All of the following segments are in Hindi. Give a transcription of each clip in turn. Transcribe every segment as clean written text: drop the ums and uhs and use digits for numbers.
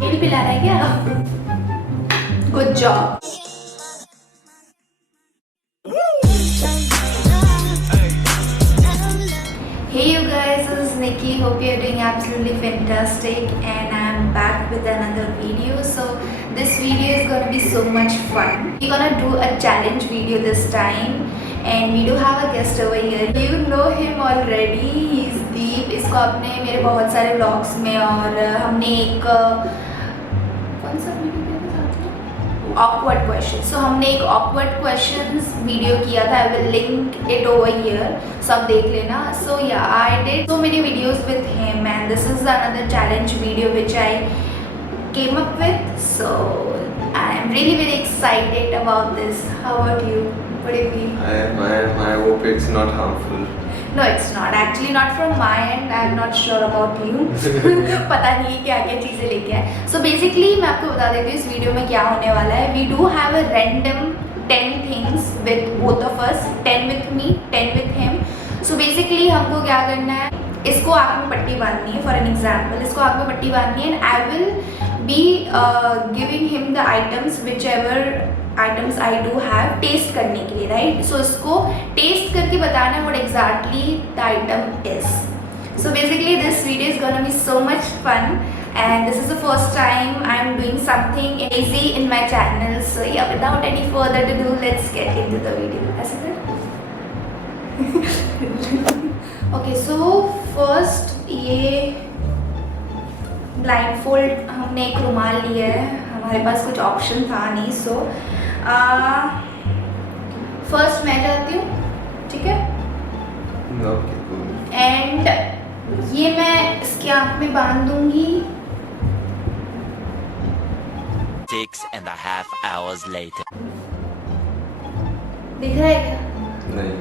तेल पिला रहा है क्या? Good job. Hey you guys, this is Nikki. Hope you're doing absolutely fantastic, and I'm back with another video. So this video is gonna be so much fun. We're gonna do a challenge video this time, and we do have a guest over here. You know him already. He's Deep. इसको आपने मेरे बहुत सारे vlogs में और हमने एक कौन सा वीडियो किया था साथ में? Awkward questions. So हमने एक awkward questions वीडियो किया था. I will link it over here. सब देख लेना. So yeah, I did so many videos with him, and this is another challenge video which I came up with. So I am really very excited about this. How about you? What do you feel? I hope it's not harmful. No, it's not. Actually, not from my end. I am not sure about you. पता नहीं है क्या क्या चीज़ें लेके आए. So basically मैं आपको बता देती हूँ इस वीडियो में क्या होने वाला है. We do have a random 10 things with both of us. 10 with me, 10 with him. So basically हमको क्या करना है, इसको आँख में पट्टी बांधनी है. For an example, इसको आँख में पट्टी बांधनी है, and I will be giving him the items, whichever items I do have, test करने के लिए, राइट. सो इसको टेस्ट करके बताना है what exactly the item is. So basically this video is gonna be so much fun, and this is the first time I'm doing something easy in my channel. So yeah, without any further ado, let's get into the video. ऐसा कर. Okay, so first ये blindfold हमने एक रुमाल लिया है. हमारे पास कुछ ऑप्शन था नहीं. सो फर्स्ट मैं जाती हूँ, ठीक है. एंड ये मैं इसकी आँख में बांध दूंगी. 6.5 hours later. दिख रहा है क्या? नहीं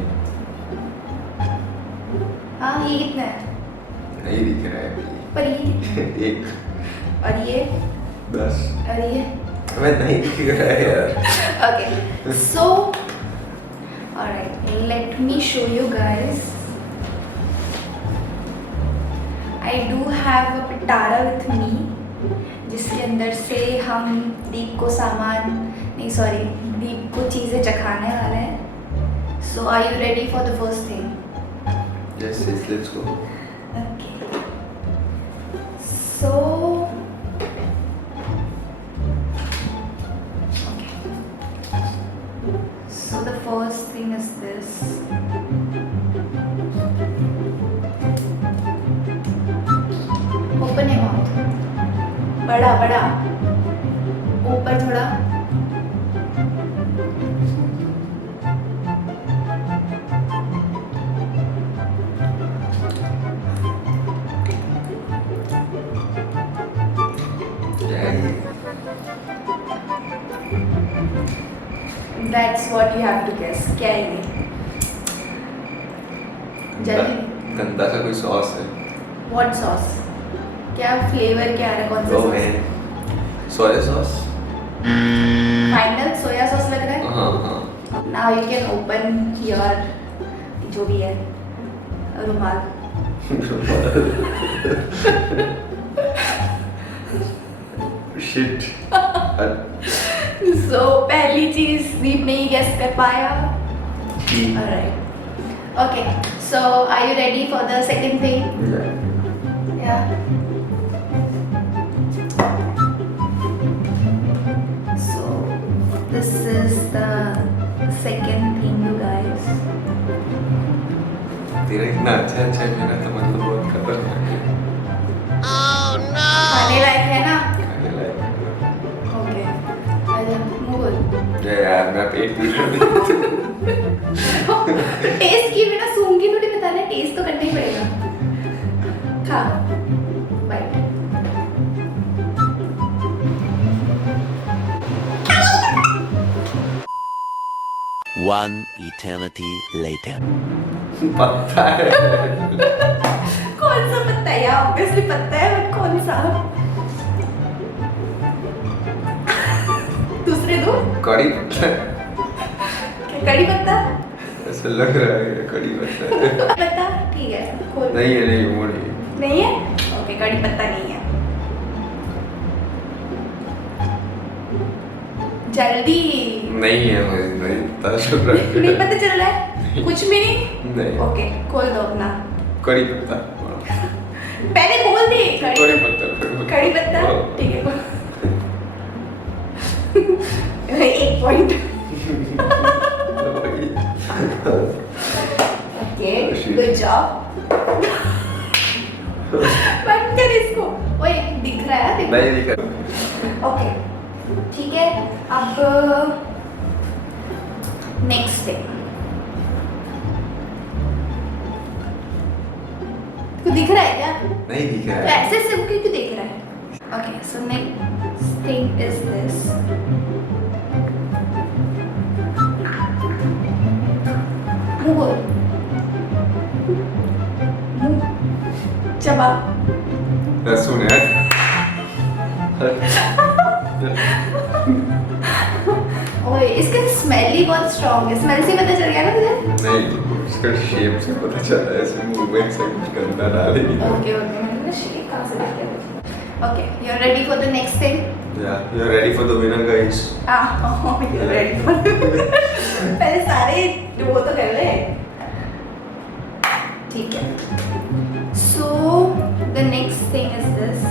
हाँ, ये कितना है? नहीं दिख रहा है. पर ये एक और ये 10 और ये. मैं नहीं दिख रहा है यार. Okay, so alright, let me show you guys. I do have a pitara with me, जिसके अंदर से हम दीप को दीप को चीज़ें चखाने वाले हैं. So are you ready for the first thing? Yes, let's go. Okay. So So the first thing is this. Open your mouth. बड़ा बड़ा. ऊपर थोड़ा. That's what you have to guess. क्या है ये? जल्दी. गंदा सा कोई सॉस है. What sauce? क्या फ्लेवर क्या है? कौन सा वो सॉस? है soya sauce. Final soya sauce लग रहा है. हाँ हाँ. Now you can open your जो भी है रुमाल. Shit. So पहली चीज दीप ने ही गेस कर पाया. Alright. Okay. So are you ready for the second thing? Yeah. So this is the second thing, you guys. तेरा इतना अच्छा है, मेरा तो मतलब बहुत खतरनाक है. खाने लायक है ना? खाने लायक. Okay. अच्छा मुगल. यार मैं पेट भी टेस्ट की बिना सूंघी थोड़ी बताना. टेस्ट तो करना ही पड़ेगा. खा. बाइट. One eternity later. पत्ता है. कौन सा पत्ता है? ऑब्वियसली पत्ता है, बट कौन सा? दूसरे दो. कड़ी पत्ता. कड़ी पत्ता. ऐसा लग रहा है कड़ी पत्ता है. पत्ता ठीक है. खोल. नहीं है, नहीं वो नहीं. नहीं है? ओके, कड़ी पत्ता नहीं है। जल्दी। नहीं है, मुझे नहीं पता चल रहा है। नहीं पता चल रहा है? कुछ भी नहीं? नहीं। ओके, खोल दो अपना। कड़ी पत्ता। पहले खोल दे। कड़ी पत्ता। कड़ी पत्ता, ठीक है। एक पॉइंट। Okay, good job. बंद कर इसको। ओए, दिख रहा है? नहीं दिख रहा। ओके, ठीक है। अब नेक्स्ट थिंग को दिख रहा है क्या? नहीं दिख रहा तो है। ऐसे सिर्फ क्यों दिख रहा है? Okay, so next thing is this. मुंह चबा। लहसुन है। ओए, इसका स्मेल ही बहुत स्ट्रॉन्ग है। स्मेल से पता चल गया ना तुझे? नहीं, इसका शेप से पता चल रहा है, ऐसे मूवमेंट से कुछ गंदा डालेगी। ओके, मैंने शेप कहाँ से देख लिया? Okay, you are ready for the next thing? Yeah, you are ready for the winner, guys. You are ready for पहले सारे वो तो कर ले। ठीक है। So the next thing is this.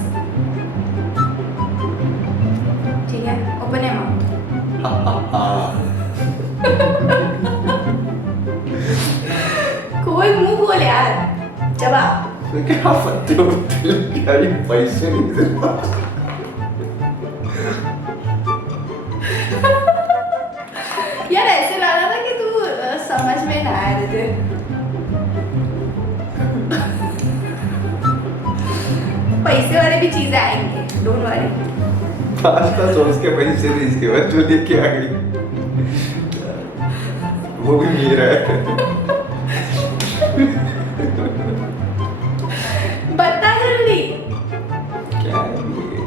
ठीक है, ओपन योर माउथ। खोल मुंह खोल यार, चबा। क्या पत्ते होते हैं? क्या ये पैसे नहीं दे रहा? यार ऐसे लगा था कि तू समझ में ना आया तुझे। पैसे वाले भी चीजें आएंगे, डोंट वरी। पास्ता सॉस के पैसे थे, इसके बाद जो लेके आ गई वो भी मेरा है। बता जल्दी। क्या है ये?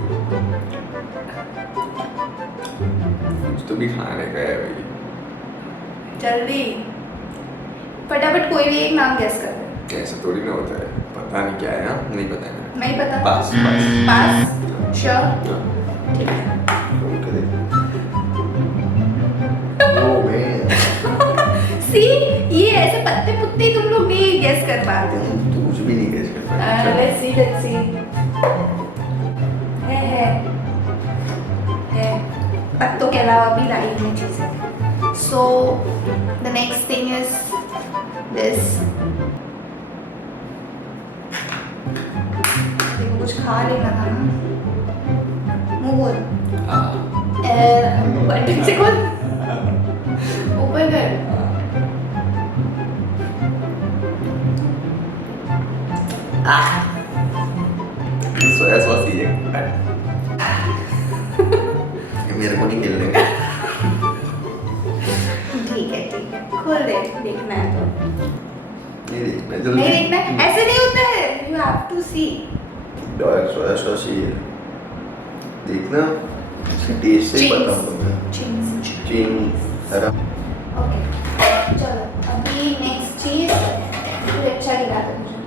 कुछ तो भी खाने का है भाई। जल्दी फटाफट कोई भी एक नाम गेस कर दे। कैसे थोड़ी ना होता है, पता नहीं क्या है। हाँ, नहीं पता है। नहीं पता? पास पास। पास? श्योर? हाँ, ठीक है। उनका देख। ओ मैन, सी, ये ऐसे पत्ते पुत्ते तुम लोग भी गेस कर पाते हो। तू कुछ भी नहीं गेस कर पाया। Let's see. है पत्तों के अलावा भी लाइफ में चीजें। सो the next thing is this. देखो, कुछ खा लेना था ना। मुंह बोल। हाँ। बटन से खोल, ऊपर कर। सोया सॉस ही है। ये मेरे को नहीं खेलने का। ठीक है, खोल दे। देखना है तो नहीं देखना नहीं जल्दी। देखना है? ऐसे नहीं होता है, you have to see. Soya sauce ही है। देखना, इसका टेस्ट से ही पता होगा। चीनी हरा। ओके, चलो अभी नेक्स्ट चीज। कुछ अच्छा गिरा दो मुझे।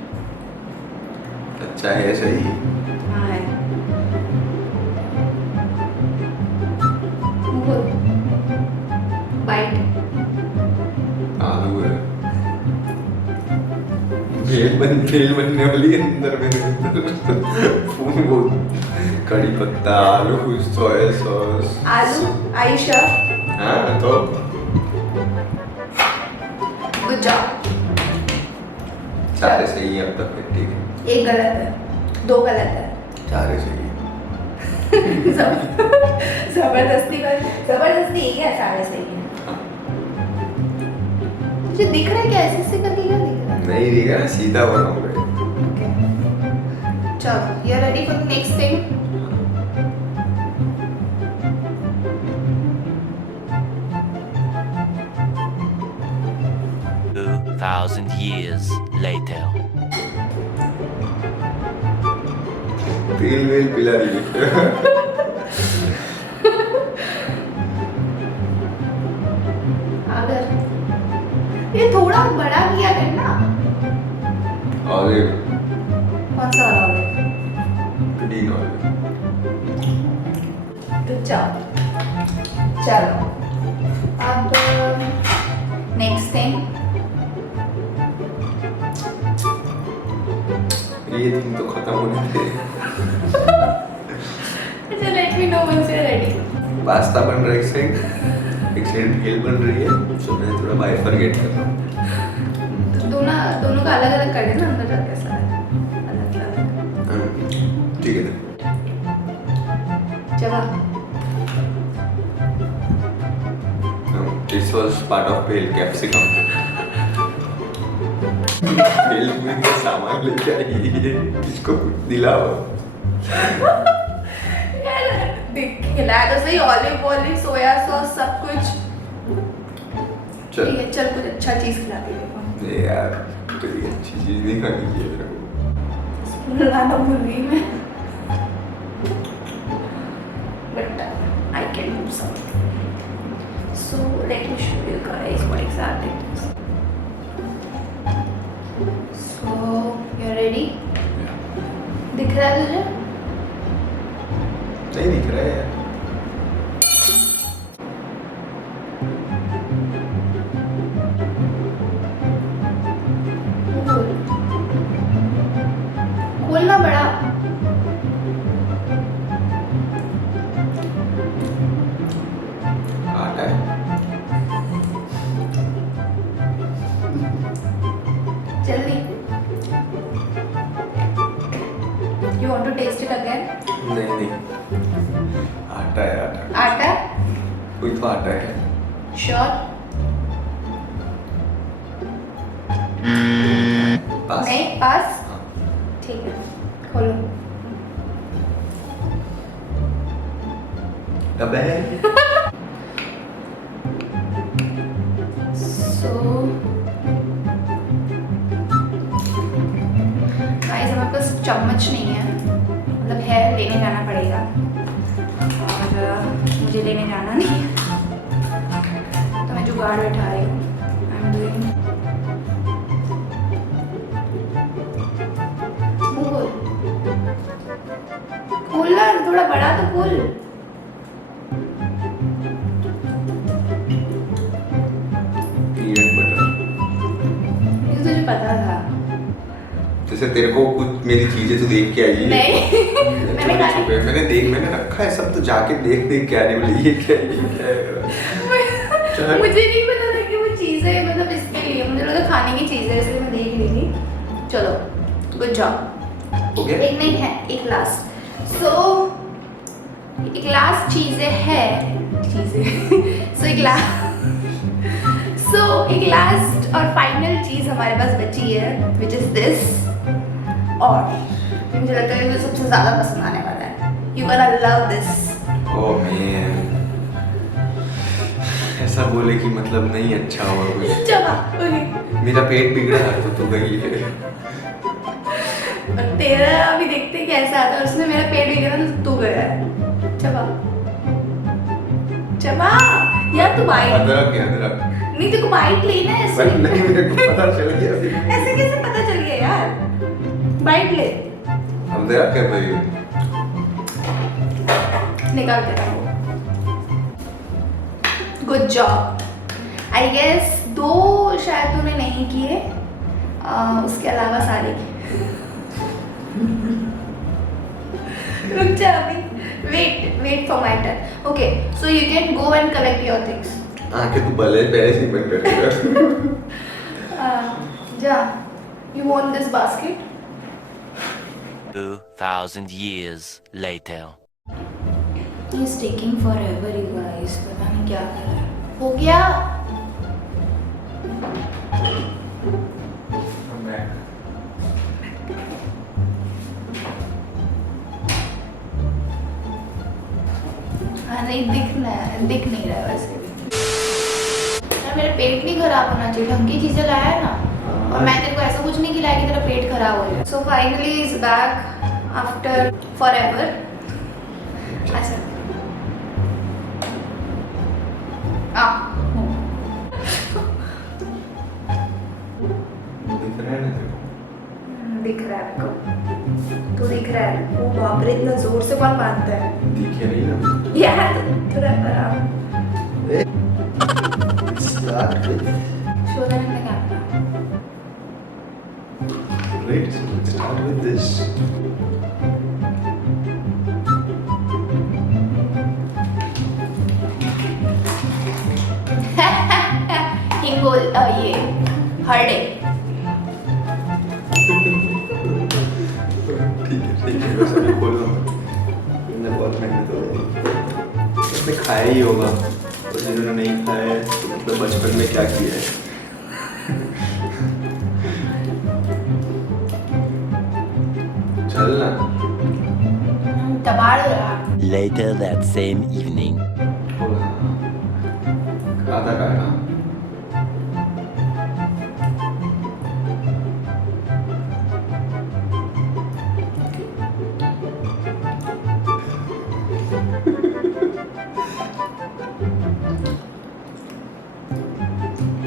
अच्छा है, सही। हाँ है। बोल। बाइट। आलू है। भेल बनने वाली है अंदर मेरे अंदर। वो कड़ी पत्ता, आलू, सोया सॉस। आलू? Are you sure? हाँ तो गुड जॉब। सारे सही है अब तक। ठीक है, एक गलत है, दो गलत है। सारे सही है। जबरदस्ती एक है, सारे सही है। तुझे दिख रहा है क्या? ऐसे ऐसे करके क्या दिख रहा है? नहीं दिखा ना, सीधा बनाऊंगा। ओके, चलो you are ready for the next thing? 2,000 years later. तेल वेल पिला दीजिए। अगर ये थोड़ा बड़ा किया करना। ऑलिव। कौन सा जाओ। चलो अब नेक्स्ट थिंग, ये दिन तो खत्म होने थे। अच्छा let me know when you are ready. Pasta बन रहा है एक साइड भेल बन रही है, सो मैं थोड़ा बाइफरकेट कर रहा हूँ। तो दोनों का अलग अलग कर देना अंदर जाके सारा अलग अलग। ठीक है। चलो This was part of भेल कैप्सिकम। भेल पूरी का सामान लेके आई है, इसको दिलाओ। देख खिलाया तो सही, ऑलिव ऑयल, सोया सॉस सब कुछ। चल ठीक है चल, कुछ अच्छा चीज खिला दे देखो। ये यार तो ये अच्छी चीज नहीं खानी चाहिए मेरे को। लाना भूल गई मैं, but I can do something. So let me show you guys what exactly it is. So you're ready? दिख रहा है तुझे? नहीं दिख रहा है यार। खोलना बड़ा। आटा है। जल्दी। You want to taste it again? नहीं आटा है आटा। आटा? कोई तो आटा है। Sure? पास। नहीं पास? हाँ। ठीक है खोलो। डब्बा है। So गाइस हमारे पास चम्मच नहीं है, मतलब है, लेने जाना पड़ेगा और मुझे लेने जाना नहीं है तो मैं जुगाड़ बैठा रही हूँ। I'm doing खोल, खोलना थोड़ा बड़ा तो खोल। Peanut butter. ये तो तुझे पता था। जैसे तेरे को कुछ मेरी चीजें तो देख के आई है। नहीं मैंने कहा छुपे मैंने रखा है सब, तो जाके देख क्या नहीं बोली ये क्या है। मुझे नहीं पता था कि वो चीज़ है, मतलब इसके लिए मुझे लगा खाने की चीज़ है, इसलिए मैं देख रही थी। चलो गुड जॉब। हो गया? एक नहीं है, एक लास्ट। सो एक लास्ट चीज़ें है चीज़ें सो एक लास्ट और फाइनल चीज़ हमारे पास बची है, विच इज़ दिस। और मुझे लगता है मुझे सबसे ज़्यादा पसंद आने वाला है। You gonna love this. Oh man, ऐसा बोले कि मतलब नहीं अच्छा हुआ कुछ। चला ओके, मेरा पेट बिगड़ा तो तू गई है। और तेरा अभी देखते कैसा आता है। उसने मेरा पेट बिगड़ा तो तू गया है। चबा चबा यार, तू बाइट अदरक है अदरक। नहीं, तेरे को बाइट लेना है पर ऐसे। नहीं, मेरे को पता चल गया। ऐसे कैसे पता चल गया यार? बाइट ले, अदरक है भाई। निकाल देता हूँ। Good job. आई गेस 2 शायद तूने नहीं किए, उसके अलावा सारे किए। रुक जा अभी, wait for my turn. Okay so you can go and collect your things. आंखें तो भले पहले से बंद कर दिया। जा, you want this basket? 2,000 years later. He's taking forever, you guys. पता नहीं क्या कर रहा है। हो गया? हाँ नहीं दिख नहीं रहा है वैसे भी। यार मेरा पेट नहीं खराब होना चाहिए, ढंग की चीजें लाया है ना। और मैं तेरे को ऐसा कुछ नहीं खिलाया कि तेरा पेट खराब हो जाए। So finally is back after forever. अच्छा दिख रहा है आपको? तो दिख रहा है? ओ बाप रे, इतना जोर से कौन मारता है दिखे नहीं ना यार? थोड़ा आराम। Start with Show them in the camera. Right start with this Hingol ये हरडे। ठीक है बस अभी खोल लो मैंने बहुत मेहनत हो रही उसने खाया ही होगा और जिन्होंने नहीं खाया है तो मतलब बचपन में क्या किया है चल ना दबा रहा। Later that same evening. आधा खाया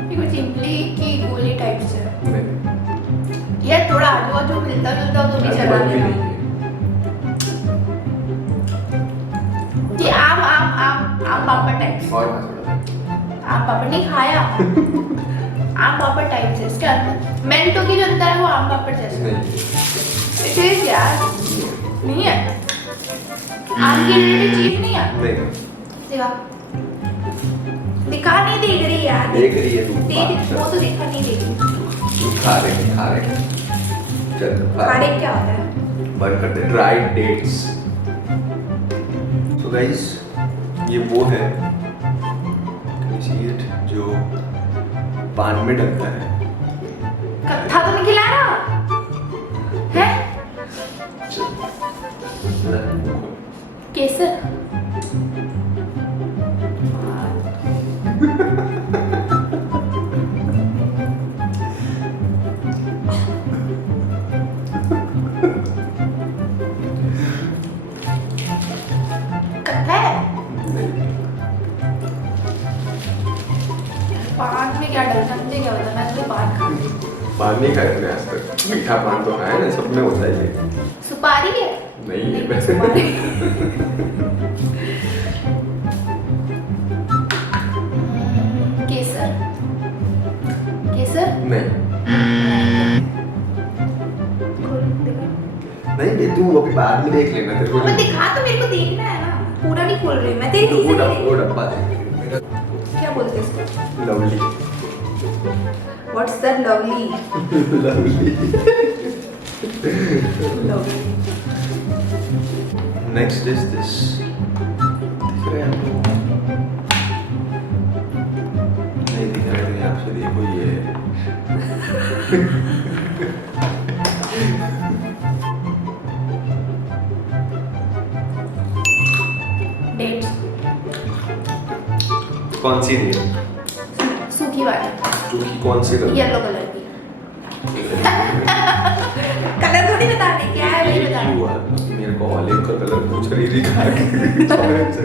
ये कुछ इमली की गोली टाइप से है। नहीं यार थोड़ा आजू बाजू मिलता जुलता हो तो भी चला भी लेना। नहीं है ये आम आम आम आम पापड़ टाइप से। और खा सकता है। आम पापड़ नहीं खाया। आम पापड़ टाइप से इसके अंदर मेंटो की जो अंदर है वो आम पापड़ जैसा। नहीं इट इज यार। नहीं है। आम की रिलेटेड चीज नहीं है। नहीं दिखा। दिखा नहीं देख रही यार। देख रही है तू देख वो तो दिखा नहीं देगी। खा रहे चल खाने क्या होता है? बंद कर दे ड्राइड डेट्स तो गाइस ये वो है जो पान में डलता है कत्था तो नहीं खिलाया है? चल केसर। कत्था है? पान में क्या डलता है मुझे क्या पता। मैं तो पान खाती हूँ। पान नहीं खाया मैंने आज तक मीठा पान तो खाया ना सब में होता है ये सुपारी है? नहीं है मैं सुपारी। केसर। केसर? नहीं खोल, दिखा। नहीं ये तू अभी बाद में देख लेना तेरे को अबे दिखा तो मेरे को देखना है ना। पूरा नहीं खोल रही मैं तेरी तो चीजें नहीं वो देख डब्बा देख मेरा रही। क्या बोलते हैं इसको? Lovely What's that lovely? Lovely Lovely. Next is this दिख रहा है आपको नहीं दिख रहा है यहाँ से देखो ये Dates. कौन सी डेट सूखी वाली। चूंकि कौन सी कलर येलो कलर की। कलर थोड़ी बताने क्या है वही बताने। हुआ मेरे को ऑलिव का कलर पूछ रही थी कहाँ के कौन सा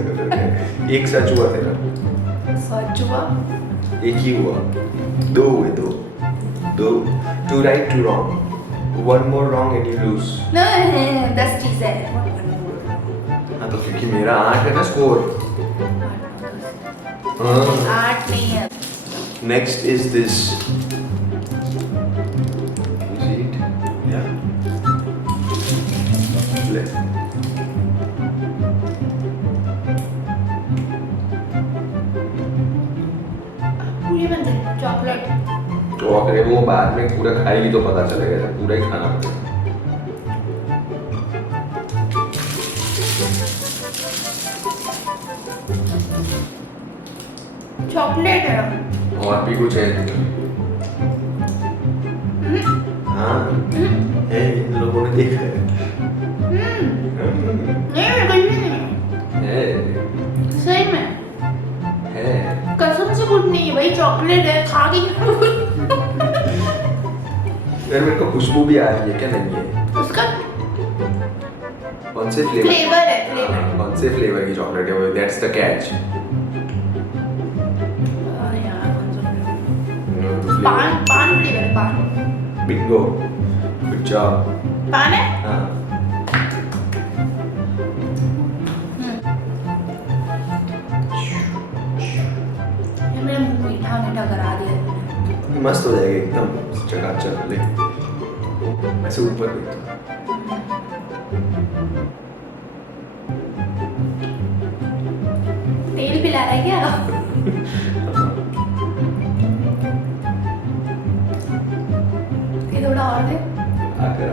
कलर है एक सच हुआ तेरा सच हुआ। एक ही हुआ दो हुए दो two right two wrong one more wrong and you lose नहीं 10 चीजें हैं। हाँ तो क्योंकि मेरा 8 है ना स्कोर हाँ 8 नहीं है। नेक्स्ट इज दिस ले पूरी बन जाए चॉकलेट। तो अगर वो बाद में पूरा खाएगी तो पता चलेगा तो पूरा ही खाना पड़ेगा चॉकलेट है। और भी कुछ है हाँ है इन लोगों ने देखा है नहीं कुछ नहीं है सही में है कसम से कुछ नहीं है भाई। चॉकलेट है खा के यार मेरे को खुशबू भी आ रही है क्या नहीं है उसका कौन से फ्लेवर फ्लेवर है फ्लेवर। कौन से फ्लेवर की चॉकलेट है वो दैट्स द कैच पान पान फ्लेवर पान। Bingo good job. पान है? हाँ ये मेरा मुंह मीठा मीठा करा दिया तुमने। मस्त हो जाएगा एकदम चकाचक। ले ऐसे ऊपर देख। तेल पिला रहा है क्या? ये थोड़ा और दे। आकर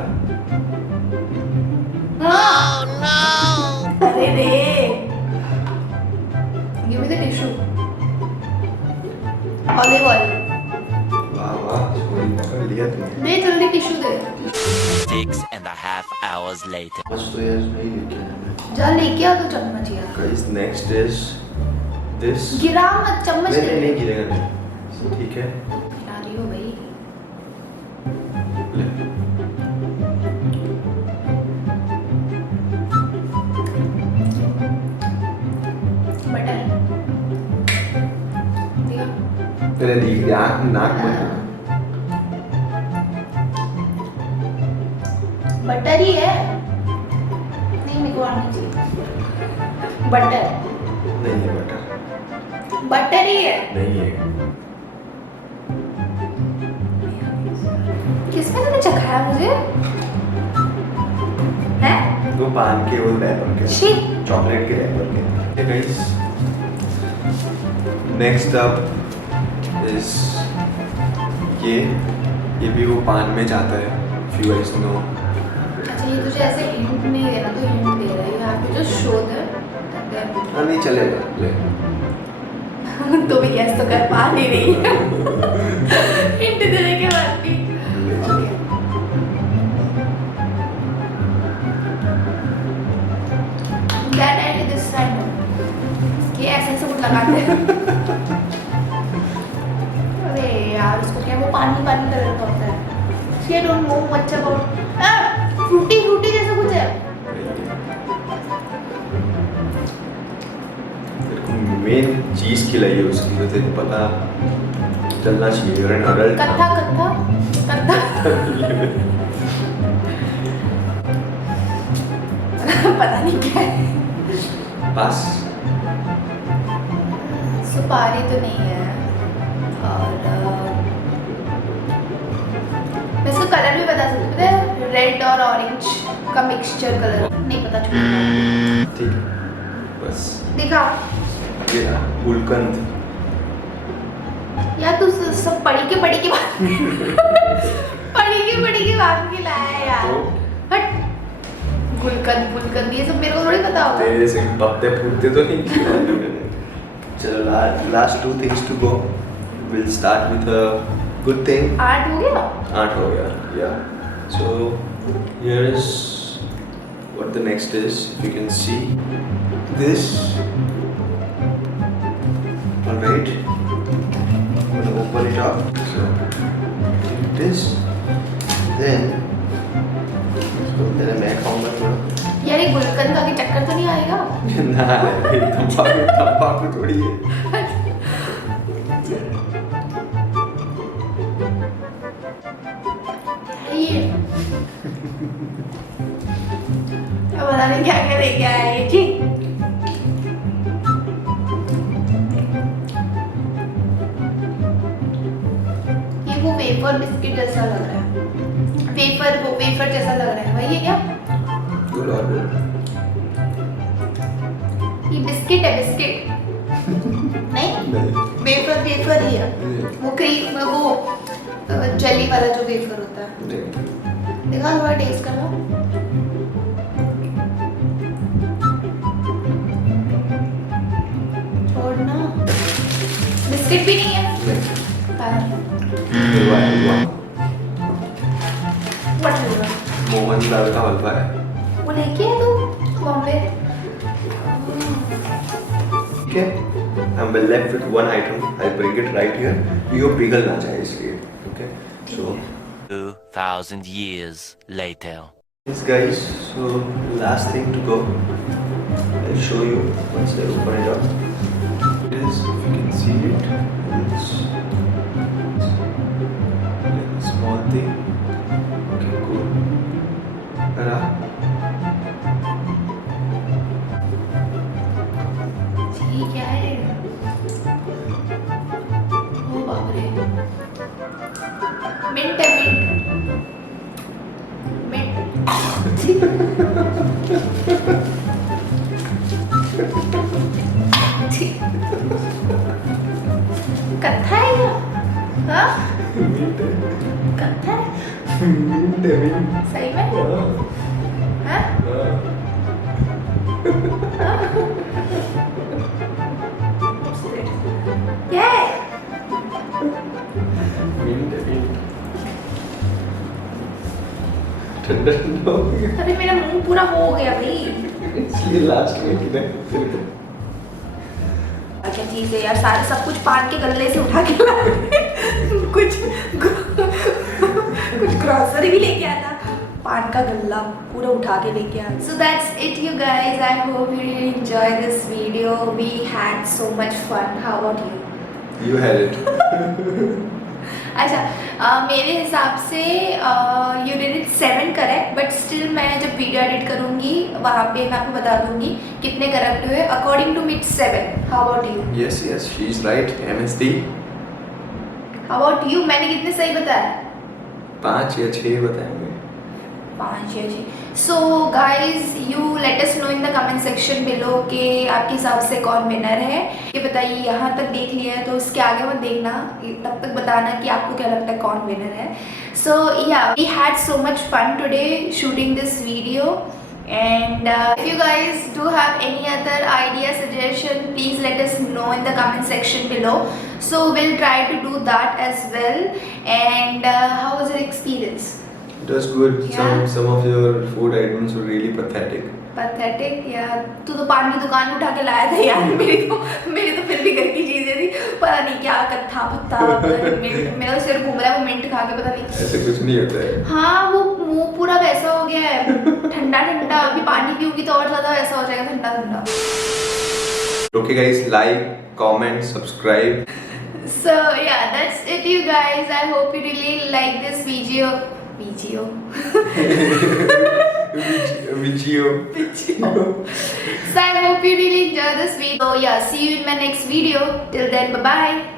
अरे रे, give me the tissue. Olive oil वाह वाह, सॉरी पकड़ लिया तुमने। दे, जल्दी टिश्यू दे। 6.5 hours later. आज तो यार नहीं लेके आया। जा लेके आ तो चम्मच यार। Guys next is this. गिरा मत, चम्मच नहीं ले। नहीं गिरेगा नहीं, ठीक है। खिला रही हो भाई। ले बटर दिया। तेरे देख आँख नाक मत। बटर ही है। नहीं, मेरे को आनी चाहिए बटर। नहीं है बटर। बटर ही है। नहीं है। किसने तूने चखाया मुझे? हैं? वो पान के वो रैपर के, शी। चॉकलेट के रैपर के। गाइस नेक्स्ट अप इज ये भी वो पान में जाता है। If you guys know. अच्छा, ये तुझे ऐसे हिंट नहीं देना, तो हिंट दे रहा है। You have to just show them that they are हाँ नहीं चलेगा। ले तो भी गैस तो कर पा नहीं रही है। हिंट देने के बाद भी। Okay. That and this side. ये ऐसे कुछ लगाते हैं। अरे यार, उसको क्या वो पानी पानी कलर का होता है। She don't know much about. Frooti Frooti जैसा कुछ है। तेरे को मेन चीज खिलाई है उसकी, तो तेरे को पता चलना चाहिए। you're an adult now. कत्था कत्था कत्था पता नहीं क्या है। पास। सुपारी तो नहीं है। और मैं इसका कलर भी बता सकती हूँ। पता है, रेड और ऑरेंज का मिक्सचर कलर। नहीं पता, छोड़। ठीक है बस। दिखा ये गुलकंद। यार, तू सब पढ़ी के बात पढ़ी के बात के लाया है यार। हट। गुलकंद गुलकंद ये सब मेरे को थोड़ी पता होगा। तेरे से पत्ते फूटते तो नहीं खिलाए मैंने। चलो last 2 things to go. We'll start with a good thing. 8 हो गया। 8 हो गया, yeah. So here is what the next is. If you can see this. All right. I'm gonna open it up. So this. Then. So then मैं खाऊंगा थोड़ा। यार, ये गुलकंद का चक्कर तो नहीं आएगा? ना तंबाकू थोड़ी है। ये अब पता नहीं क्या क्या लेके आया ये जी। ये वो वेफर बिस्किट जैसा लग रहा है। वेफर जैसा लग रहा है। वही है क्या? बोल और बोल। ये बिस्किट है, बिस्किट नहीं, वेफर ही है। वो क्रीम, वो जेली वाला जो वेफर होता है। देखा, थोड़ा टेस्ट कर लो। छोड़ना। बिस्किट भी नहीं है। मोहन लाल का हलवा है। वो लेके है तू बॉम्बे। ठीक है। I'm left with one item. I'll bring it right here. ये पिघल ना जाए इसलिए। Okay. So 2,000 years later. Yes guys, so last thing to go. I'll show you once I open it up. It is, if you can see it, it's like a small thing. Okay, cool. कत्था है क्या? हाँ? कत्था है? सही में? हाँ? क्या है? ठंडा ठंडा हो गया अरे मेरा मुंह पूरा हो गया भाई। इसलिए लास्ट में किधर क्या चीज़ है यार, सारे सब कुछ पान के गल्ले से उठा के लाए। कुछ ग्रोसरी भी लेके आया था, पान का गल्ला पूरा उठा के लेके आया। So that's it you guys, I hope you really enjoy this video, we had so much fun. How about you? You had it अच्छा, मेरे हिसाब से you did it 7 correct, but still मैं जब वीडियो एडिट करूँगी वहाँ पे मैं आपको बता दूँगी कितने करेक्ट हुए। According to me 7। How about you? Yes yes she is right MSD how about you? मैंने कितने सही बताया? 5 या 6 बताएंगे। 5 या 6। So guys you let us know in the comment section below कि आपके हिसाब से कौन विनर है। ये बताइए, यहाँ तक देख लिया है तो उसके आगे मत देखना, तब तक बताना कि आपको क्या लगता है कौन विनर है। So yeah we had so much fun today shooting this video, and if you guys do have any other idea suggestion, please let us know in the comment section below, so we'll try to do that as well. And how was your experience? It was good. Yeah. Some of your food items were really pathetic. Pathetic यार, तू तो पान की दुकान में उठा के लाया था यार। मेरी तो फिर भी घर की चीजें थी, पता नहीं क्या कत्था पत्ता, मिंट, मेरा सिर घूम रहा है वो मिंट खा के, पता नहीं ऐसे कुछ नहीं होता है। हाँ वो मुंह पूरा वैसा हो गया है, ठंडा ठंडा। अभी पानी पीऊंगी तो और ज्यादा वैसा हो जाएगा, ठंडा ठंडा। Okay guys, like, comment, subscribe. So yeah, that's it you guys. I hope you really like this video. So I hope you really enjoy this video. Yeah, see you in my next video. Till then, bye bye.